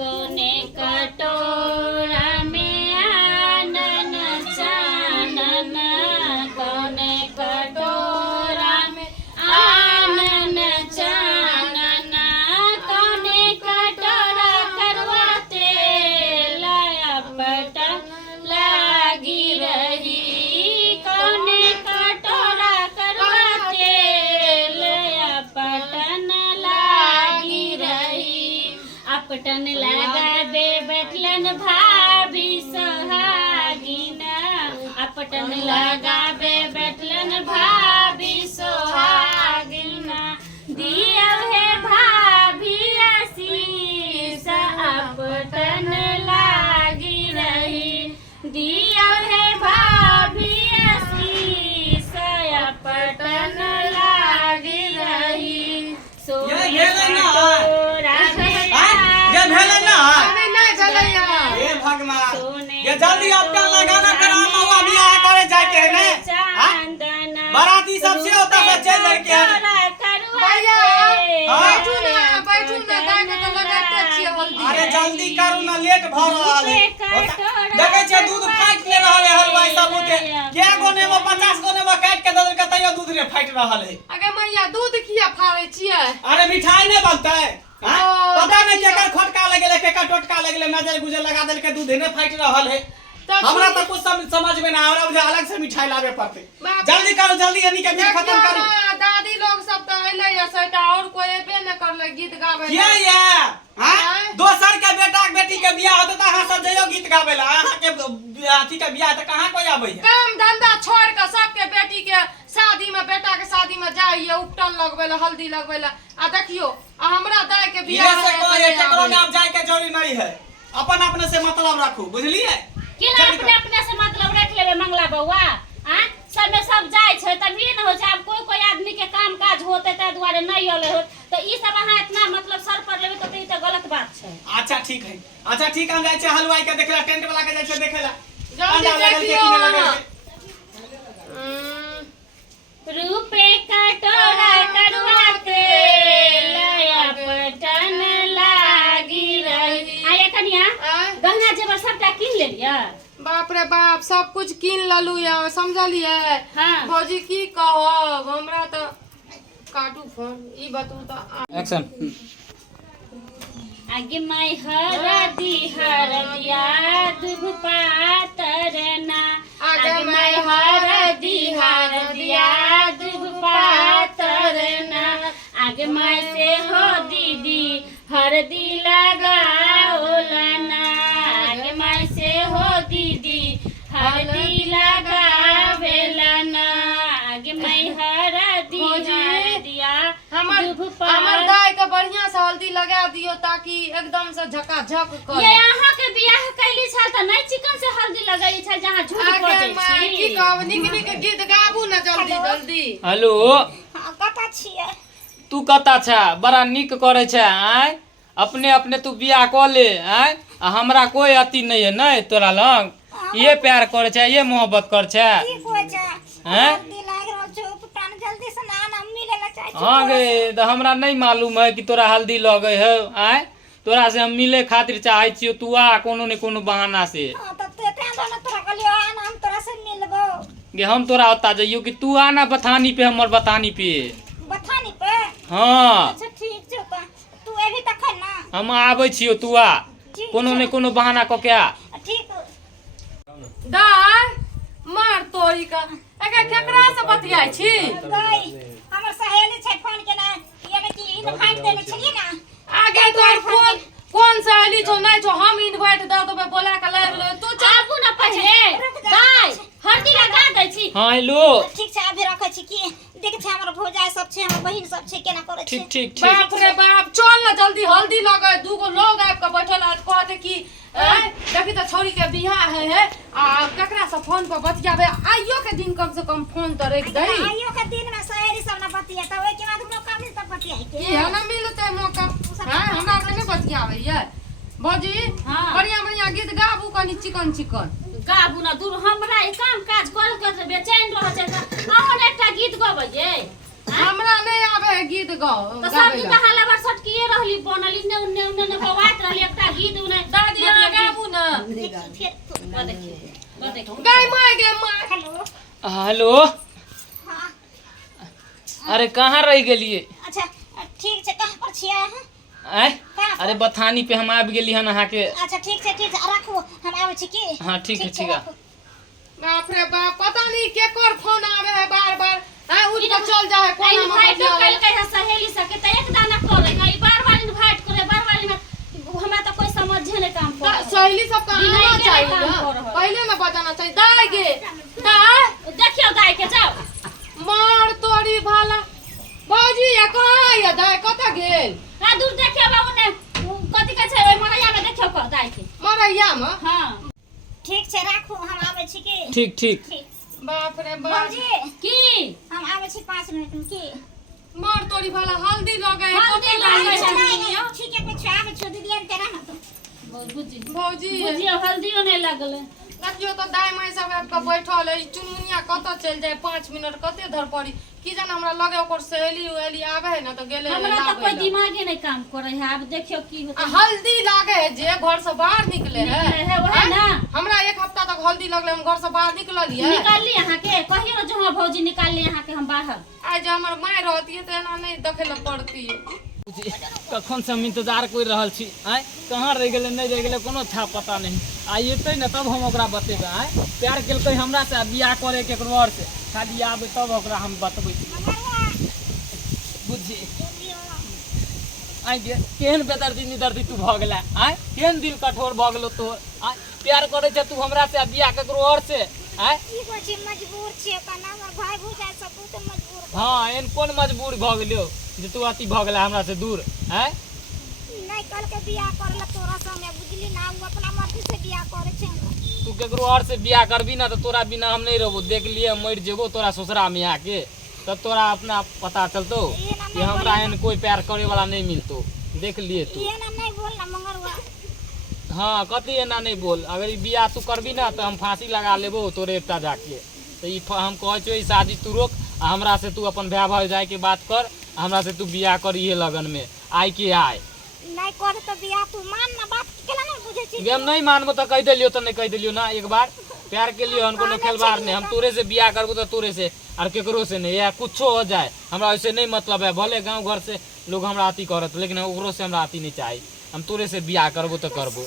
कोने कटोरा में आनन चानन कोने कटोरा में आनन चानन कोने कटोरा करवाते लाया पटन लागी रही कोने कटोरा करवाते लाया पटन लागी रही अपटन लगाबे बैठलन भाभी सोहागिना अपटन लगाबे बैठलन भाभी सोहागिना दिया है भाभी आशीष अपटन लागी रही दिया है भाभी आशीष अपटन लागी रही ये जल्दी आपका लगाना कराना हुआ भी आया करे जाके है ना बाराती सबसे होता है चल करके भैया बैठू ना गाय के तो लगाते छिए हल्दी अरे जल्दी करू ना लेट भ रहल है देखे छ दूध फाट ले रहल है हलवाई साहब के के गोने में 50 गोने में काट के दल के तैयो दूध रे फाट रहल है अगे मैया दूध किया फाड़े छिए अरे मिठाई नहीं बनता है पता नहीं केकर खटका लगेले केकर टोटका लगेले नजर गुजर लगा देल के दूध ने फाट रहल है हमरा तो कुछ समझ में ना आ रहा मुझे अलग से मिठाई लावे पड़ते जल्दी करो जल्दी यानी के मीट खत्म करो दादी लोग सब तो अइले या सेटा और कोई बे न करले गीत गावे ये हां दोसर के बेटा के बेटी के बियाह होता त हां सब जइयो गीत गावेला अहां के अथी के बियाह त कहां कोई आबै है काम धंधा छोड़ के सबके बेटी के शादी में बेटा के शादी में जाइए उपटन लगवेला हल्दी लगवेला आ देखियो हमरा दाय के बियाह से कोई केकरो में आप जाय के जरूरी नहीं है अपन अपने से मतलब रखू बुझलिए कि ना अपने अपने से मतलब रख लेबे मंगला बउआ हां सब में सब जाय छै तभी न हो छै अब कोई कोई आदमी के काम काज होते त दुआरे नहीं होले हो तो ई सब अहां इतना मतलब सर पर लेबे तो ई त गलत बात छै अच्छा ठीक है हम जाय छै हलवाई के देखला टेंट वाला के जाय छै देखेला जल्दी देखियो रूपे कटोरा करवाते लया पटन लागी रही आया कन्या गहना जेवर सबटा किन लेलिया बाप रे बाप सब कुछ किन ललू या समझलिए हां भौजी की कहब हमरा तो काटू फोन ई बतू तो एक्शन आगे माई हरदिया दुभ पातरना आगे माई हरदिया दुभ पातरना आगे माई से हो दीदी हरदी लगाओलना आगे माई से हो दीदी हरदी लगावेलना आगे माई हरदिया हमर गाय के बढ़िया से हल्दी लगा दियो ताकि एकदम से झकाझक करे ये अहाँ के बियाह कैली छल त नहीं चिकन से हल्दी लगाई छल जहां झूठ पड़े छी की कहब निक गीत गाबू ना जल्दी हेलो कता छिए तू कता छ बड़ा निक करे छ आय अपने अपने तू बियाह क ले आय हमरा कोई अति नहीं है नहीं तोरा लंग ये प्यार करे छ ये मोहब्बत कर छ ठीक हो जा हैं हल्दी लाग रहल छ उपटान जल्दी से ना मिले ला चाहि हां गे तो हमरा नहीं मालूम है कि तोरा हल्दी लगे है आय तोरा से हम मिले खातिर चाहे छियो तू आ कोनो ने कोनो बहाना से हां त ते ना तोरा कहलियो आना हम तोरा से मिलबो गे हम तोरा ओता जइयो कि तू आना बथानी पे हमर बथानी पे बथानी पे हां अच्छा ठीक छ त तू एभी तक ना हम आबै छियो तू आ कोनो ने कोनो बहाना क के आ ठीक दाय मार तोरी का एके केकरा से बतियाई छी गई हमर सहेली छै फोन के ना ये में की इनवाइट देने छलिए ना आगे तोर कौन सहेली छौ नहीं छौ हम इनवाइट द देबे बोला के ले तू आबू ना पहले दाई हल्दी लगा दै छी हां हेलो ठीक छै अभी रखै छी की देख छै हमर भौजाई सब छै हमर बहिन सब छै केना करे छै ठीक बाप रे बाप चल ना जल्दी हल्दी लगा दूगो लोग आब के बैठल आ कहते कि देखी तो छोरी के बियाह है आ ककरा से फोन पर बतियाबे आइयो के दिन कम से कम फोन तो रख दई आइयो के दिन में सहेली सब ना बतिया त ओइ के बाद मौका मिलता बतियाई के ई ना मिलते मौका हां हमरा से नहीं बतियाबे ये भौजी बढ़िया गीत गाबू कनी चिकन गाबू ना दूर हमरा ई काम काज कर के बेचैन रह छै त अहन एकटा गीत गबैये हमरा नहीं आवे गीत गाओ तो सब दिन हाला बार सटकिए रहली बनली ने बवाइत रहली एकटा गीत बा देखिए बा देखिए गई माय गे माय। हेलो हेलो हाँ अरे कहाँ रह गेलिए अच्छा ठीक छै कहाँ पर छियै अहाँ आय अरे बथानी पे हम आबि गेली हन अहाँके अच्छा ठीक छै राखू हम आबै छी की हाँ ठीक है ठीक है राखू। बाप रे बाप पता नहीं केकर फोन आवे है बार बार। हां उठ के चल जा है कोना में इनवाइट बतिया कल के है सहेली सके त एक दाना करे है बार-बार इनवाइट करे बार-बार में हमरा तो कोई समझे नहीं काम कर सहेली सब का बिना आना के चाहिए काम ना कर रहल। पहले ना बजाना चाहिए। दाई गे दाई देखियो दाई के जाओ मार तोरी भाला बाजी या कहां या दाई कता गेल आ दूर देखियो बाबू ने कथि कहै छै ओइ मरैया में देखियो क दाई के मरैया में। हां ठीक छै राखू हम आबै छी की ठीक ठीक बाप रे बाप बाबूजी की हम आबै छी 5 मिनट में की मार तोरी भाला हल्दी लगे है हल्दी कते लगे लागी है। है ठीक है कुछ आबै छी दीदी हम तेरा ना तो बुझी भौजी बुझियो हल्दियो नहीं लगले देखियो तो दाई माई सब आब के बैठल है चुनमुनिया कत चल जाए 5 मिनट कते धर पड़ी की जाने हमरा लगे ओकर सहेली उहेली आवे है ना तो गेले हमरा तो लागे कोई ला। दिमागे नहीं काम करे है अब देखियो की आ होता हल्दी लागे है जे घर से बाहर निकले है निकले है, वही हैं? ना। हमरा एक हफ्ता तक हल्दी लगले हम घर से बाहर निकललिए निकाल ली यहाँ के कहियो ना जो हाँ भौजी निकाल ली यहाँ के हम बाहर आज हमर माय रहती है तो एना नहीं देखे ला पड़ती है। कखन से हम इंतजार कर रहल छी आय कहाँ रह गेलै नहीं रह गेलै कोनो था पता नहीं आइ एतै ने तब हम ओकरा बतेबै आय प्यार केलकै हमरा से बियाह करे केकरो और से खाली आबै तब ओकरा हम बतबै बुझी आय गे केहन बेदर्दी निदर्दी तू भऽ गेला आय केहन दिल कठोर भऽ गेलो तोहर आय प्यार करे छै तू हमरा से बियाह केकरो और से आय की को छी मजबूर छी कना हमर भाई भौजाई सब तो मजबूर हाँ एहन कोन मजबूर भऽ गेलियो जे तू अति भऽ गेला हमरा से दूर आय नहीं कल के बियाह करला तोरा संगे बुझली ना उ अपना मर्जी से बियाह करे छै तू केकरो और से बियाह करबी ना तो तोरा बिना हम नहीं रहबो देख लिए मर जेबो तोरा ससुरा में आके तब तोरा अपना पता चलतो कि हमरा एहन कोई प्यार करे वाला नहीं मिलतो देख लिए तू ये ना नहीं बोलना मंगरुआ हाँ कथी एना नहीं बोल अगर ई बियाह तू करबी ना तो हम फांसी लगा लेबो तोरे एकटा जाके तो ई हम कहै छियो ई शादी तू रोक आ हमरा से तू अपन भाई भाई जाए के बात कर हमरा से तू बियाह करिए लगन में आय के आय नहीं कर तो बियाह तू मान ना बात केला नहीं बुझे छी गे हम नहीं मानबो तो कह देलियो तो नहीं कह देलियो ना एक बार प्यार के लिए हम कोनो खेलवाड़ नहीं हम तोरे से बियाह करबो तो तोरे से और केकरो से नहीं या कुछो हो जाए हमरा ऐसे नहीं मतलब है भले गांव घर से लोग हमरा अति करत लेकिन ओकरो से हमरा अति नहीं चाहिए हम तोरे से बियाह करबो तो करबो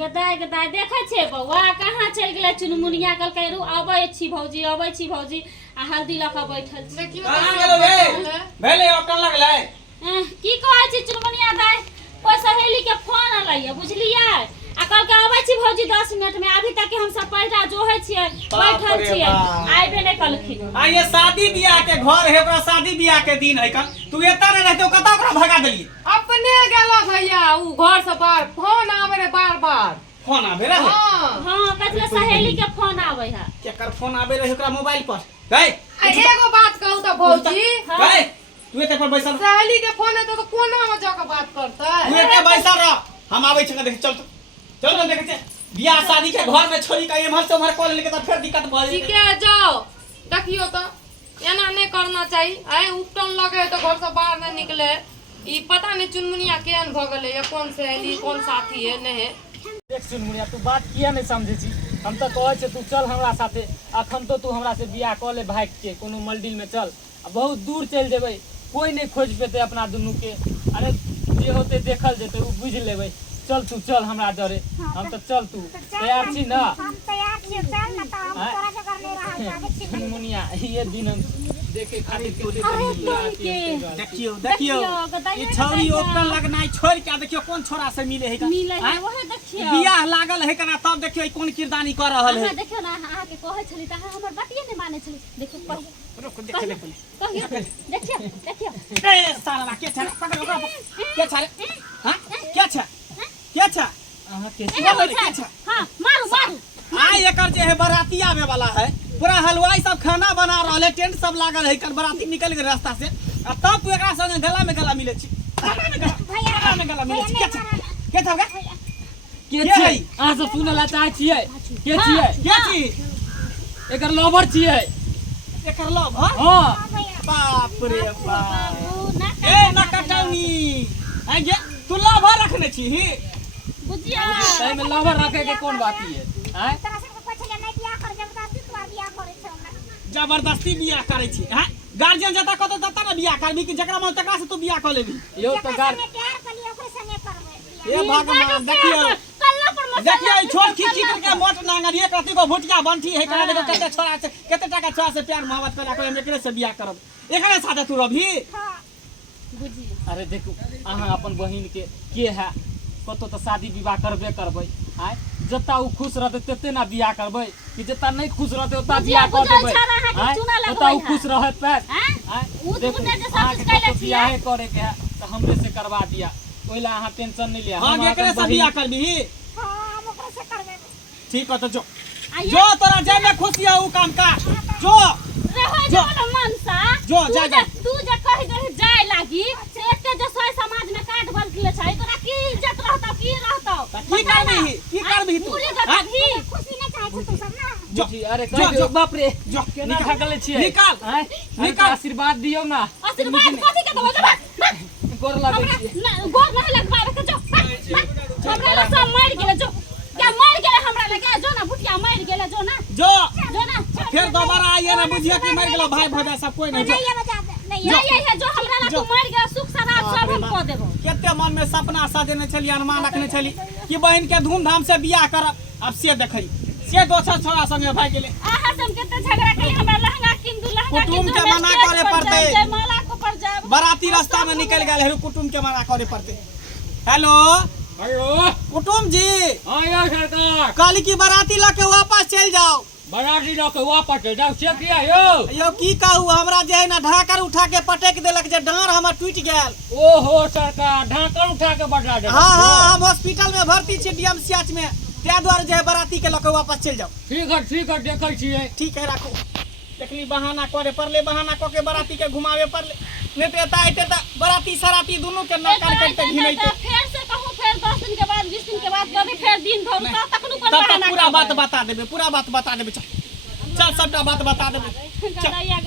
गदाय गदाय देखे छे बौआ कहाँ चल गेले चुनमुनिया कल कह रू आबै छी भौजी आ हल्दी लऽ कऽ बैठल छी देखियो कहाँ गेलो बे भेले ओकन लगलै की कहै छी चुनमुनिया दाय कोई सहेली के फोन अलै बुझलियै आ कल के आबै छी भौजी 10 मिनट में अभी तक हम सब पैसा जोहै छियै बैठल रे छियै बाप। आइबे नहीं कलखिन आ ये शादी बियाह के घर है ओकरा शादी बियाह के दिन है कल तू एता नहीं रहते कता ओकरा भगा देलिए अपने गेला भैया उ घर से बाहर फोन आवे रे बार बार। फोन आबे रहे हां हां कहले सहेली के फोन आबै है केकर फोन आबे रहे ओकरा मोबाइल पर गए एगो बात कहू तो भौजी गए तू एते पर बैसल सहेली के फोन है तो कोना में जाके बात करतै तू एते बैसल रह हम आबै छ देख चल चल देखे छे बियाह शादी के घर में छोरी का एमहर से उमहर कॉल लेके तो फिर दिक्कत भ ठीक जेतै है जाओ देखियो तो एना नहीं करना चाहिए आए उपटन लगे तो घर से बाहर नहीं निकले ई पता नहीं चुनमुनिया केहन भ गेले या कौन सहेली कौन साथी है नहीं है। देख चुनमुनिया तू बात किया नहीं समझे छी हम तो कहै छै तू चल हमरा साथे अखन तो तू हमरा से बियाह क ले भाग के कोनो मलडिल में चल आ बहुत दूर चल जेबै कोई नहीं खोज पेते अपना दुनू के अरे जे होते देखल जेते उ बुझ लेबै चल तू चल हमरा जरे हम तो चल तू तैयार छी ना हम तैयार छी चल ना तो हम तोरा जगह नहीं रह कागज छी चुनमुनिया ये दिन हम देखे खातिर के देखियो देखियो ई छौरी ओपन लगनाई छोड़ के देखियो कौन छोरा से मिले है मिलै है ओहे देखियो बियाह लागल है कना तब देखियो ई कोन किरदानी कर रहल है अहाँ देखियो ना अहाँ के कहै छली त अहाँ हमर बातिये नहीं माने छली देखियो कहियो रुक देख ले पहले कहियो देखियो ए साला के छा पकड़ ओकरा के छा रे हां के छा अहाँ के बोल के छा हां मारू आई एकर जे है बराती आवे वाला है पूरा हलवाई सब खाना बना रहले टेंट सब लागल है कर बराती निकल गए रास्ता से आ तब तू एकरा संगे गला में गला मिले छी गला में गला मिले छी के था के छियै अहाँ सब सुनला चाहै छियै के छियै के छी एकर लवर छियै एकर लव हां हां बाप रे बाप बाबू ना ए ना कटौनी आ गे तू लव रखने छी बुझिया सही में लवर रखे के कौन बात है हैं तरह से जबरदस्ती बियाह करे छी हैं गार्जियन जता कतो तता ना बियाह करबी कि जकरा मन तकरा से तू बियाह कर लेबी यो तो जेकरा गार संगे प्यार कलिए ओकरे संगे करबै ए भगवान देखियो कल्ला पर मसाला देखियो ई छोट खींची करके मोट नांगर एक रति को भुटिया बंठी है करा देखो कते छोरा से कते टका छोरा से प्यार मोहब्बत करा के हम एकरे से बियाह करब एकरे साथे तू रभी हां बुझी अरे देखू अहाँ अपन बहिन के है कतो तो शादी विवाह करबे करबै आय जता उ खुश रहते तते ना बियाह करबै कि जता नहीं खुश रहते ओता बियाह कर देबै आय ओता उ खुश रहत पर आय देखू अहाँ के कतो बियाह करे के है तो हमरे से करवा दिया ओइला अहाँ टेंशन नहीं लिया हां एकरे से बियाह करबी हां हम ओकरे से करबै ठीक है तो जो तोरा जाय में खुशी है उ काम का जो रहो जो मनसा जो जा तू जे कह दे जाय लागी से एते जो सोय समाज में काट बल के छै तोरा की इज्जत रहतौ की रहतौ की करबी तू पूरी गधी खुशी नहीं चाहे तू सब ना जी अरे कह दो बाप रे जो केना भागले छियै निकाल आय निकाल आशीर्वाद दियौ ना आशीर्वाद कथि के देबो गोर लागै छी गोर नहीं लगबावे के जो हमरा ला सब मर गेले जो क्या मर गेले हमरा लगे जो ना भुटिया मर गेले जो ना जो ना फिर दोबारा आइए ना बुझिए कि मर गेलो भाई भौजा सब कोई नहीं जो नहीं बजा दे नहीं ये जो हमरा ला तू मर गेले सुख सराब सब हम को देबो केते मन में सपना सजेने छली अनुमान रखने छली कि बहन के धूमधाम से बियाह करब अब से देखई से दोसर छोरा संगे भाई गेले आहा हम केते झगड़ा कई हमरा लहंगा किन दू लहंगा कुटुम के मना करे पड़ते जयमाला को पर जाब बाराती रास्ता में निकल गए है कुटुम के मना करे पड़ते हेलो हेलो कुटुम जी आया सरकार कल की बाराती लेके वापस चल जाओ बराती लके वापस चल जाओ से किया यो यो की कहू हमरा जे है ना ढाकर उठा के पटक देलक जे डांर हमर टूट गेल ओहो सरकार ढाकन उठा के बढ़ा दे हां हां हम हॉस्पिटल में भर्ती छी डीएमसीएच में त्या द्वारा जे है बाराती के लेके वापस चल जाओ ठीक है देखै छियै ठीक है राखो देखली बहाना करे पड़ले बहाना क के बाराती के घुमावे पड़ले नहीं तो एता आइते त बाराती सराती दोनों के नकार करते घिनैते फिर से कहूं फिर 10 दिन के बाद 20 दिन के बाद कभी फिर दिन भर तक नु तब तक पूरा बात बता देबे चल सबटा बात बता देबे गदैया